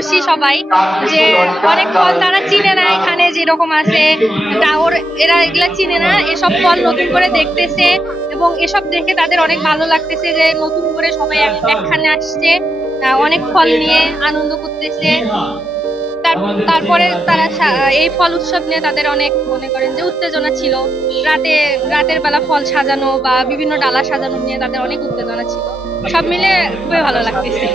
খুশি সবাই যে অনেক ফল তারা চিনে না, এখানে যেরকম আছে এরা এগুলা চিনে না, এসব ফল নতুন করে দেখতেছে এবং এসব দেখে তাদের অনেক ভালো লাগতেছে যে নতুন করে সবাই একখানে আসছে, অনেক ফল নিয়ে আনন্দ করতেছে। তারপরে তারা এই ফল উৎসব নিয়ে তাদের অনেক মনে করেন যে উত্তেজনা ছিল। রাতের বেলা ফল সাজানো বা বিভিন্ন ডালা সাজানো নিয়ে তাদের অনেক উত্তেজনা ছিল। সব মিলে খুবই ভালো লাগতেছে।